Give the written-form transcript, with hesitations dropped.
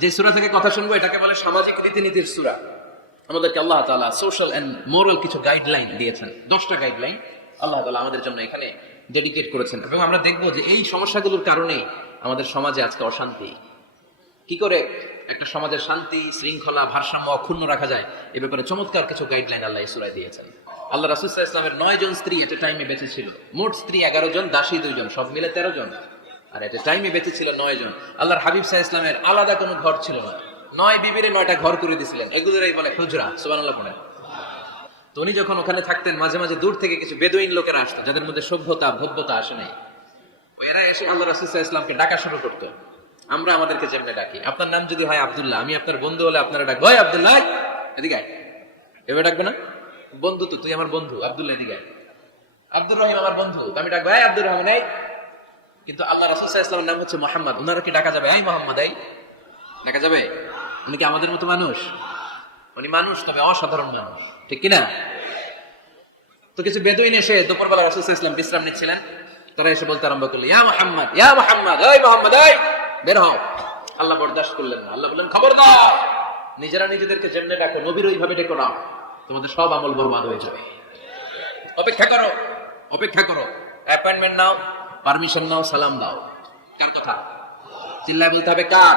যে সূরা থেকে কথা শুনবো এটাকে বলে সামাজিক রীতিনীতির সূরা। আমাদেরকে আল্লাহ তাআলা সোশ্যাল এন্ড মোরাল কিছু গাইডলাইন দিয়েছেন, 10টা গাইডলাইন আল্লাহ তাআলা আমাদের জন্য এখানে ডেডিকেট করেছেন। এবং আমরা দেখবো যে এই সমস্যাগুলোর কারণে আমাদের সমাজে আজকে অশান্তি। কি করে একটা সমাজের শান্তি, শৃঙ্খলা, ভারসাম্য অক্ষুণ্ণ রাখা যায় এ ব্যাপারে চমৎকার কিছু গাইডলাইন আল্লাহ এই সূরায় দিয়েছেন। আল্লাহ রাসূল সাল্লাল্লাহু আলাইহি ওয়াসাল্লামের 9 জন স্ত্রী এট এ টাইমে বেঁচে ছিল। মোট স্ত্রী 11 জন, দাসী 2 জন, সব মিলে 13 জন। আর এট এ টাইমে বেঁচে ছিল 9 জন। আল্লাহর হাবিব সাল্লাল্লাহু আলাইহি ওয়াসাল্লামের আলাদা কোনো ঘর ছিল না। 9 বিবিরে 9টা ঘর করে দিয়েছিলেন। এগুলোরই বলে হুজরা। সুবহানাল্লাহ পড়েন। তো উনি যখন ওখানে থাকতেন মাঝে মাঝে দূর থেকে কিছু বেদুইন লোকেরা আসতো, যাদের মধ্যে সভ্যতা ভব্যতা আসে নাই। এরা এসে আল্লাহ রাসূল সাল্লাল্লাহু আলাইহি ওয়াসাল্লামকে ডাকা শুরু করতো। আমরা আমাদেরকে যেমনে ডাকি, আপনার নাম যদি হয় আব্দুল্লাহ, আমি আপনার বন্ধু হলে আপনারা ডাকবো, ওই আব্দুল্লাহ এদিকে আয়। এভাবে ডাকবে না? বন্ধু তো, তুই আমার বন্ধু, আব্দুল্লাহ এদিকে আয়। আব্দুর রহিম আমার বন্ধু, আমি ডাকবো এই আব্দুর রহমান এই। কিন্তু আল্লাহ রাসূল সাল্লাল্লাহু আলাইহি ওয়াসাল্লামের নাম হচ্ছে মুহাম্মদ, ওনারা কি ডাকা যাবে এই মুহাম্মদ এই? ডাকা যাবে? উনি কি আমাদের মতো মানুষ? উনি মানুষ, তবে অসাধারণ মানুষ, ঠিক কিনা? তো কিছু বেদুইন এসে দুপুরবেলা রাসূল সাল্লাল্লাহু আলাইহি ওয়াসাল্লাম বিশ্রাম নিচ্ছিলেন, তারা এসে বলতে আরম্ভ করলো, ইয়া মুহাম্মদ, ইয়া মুহাম্মদ, এই মুহাম্মদ এই বের হও। আল্লাহ বরদাস্ত করলেন না। আল্লাহ বললেন, খবরদার, নিজেরা নিজেদেরকে যেমনে ডাকো নবীর ওইভাবে ডেকো না, তোমাদের সব আমল বরবাদ হয়ে যাবে। অপেক্ষা করো, অপেক্ষা করো, অ্যাপয়েন্টমেন্ট নাও, পারমিশন নাও, সালাম দাও। কার কথা? চিল্লায় বলতে হবে কার?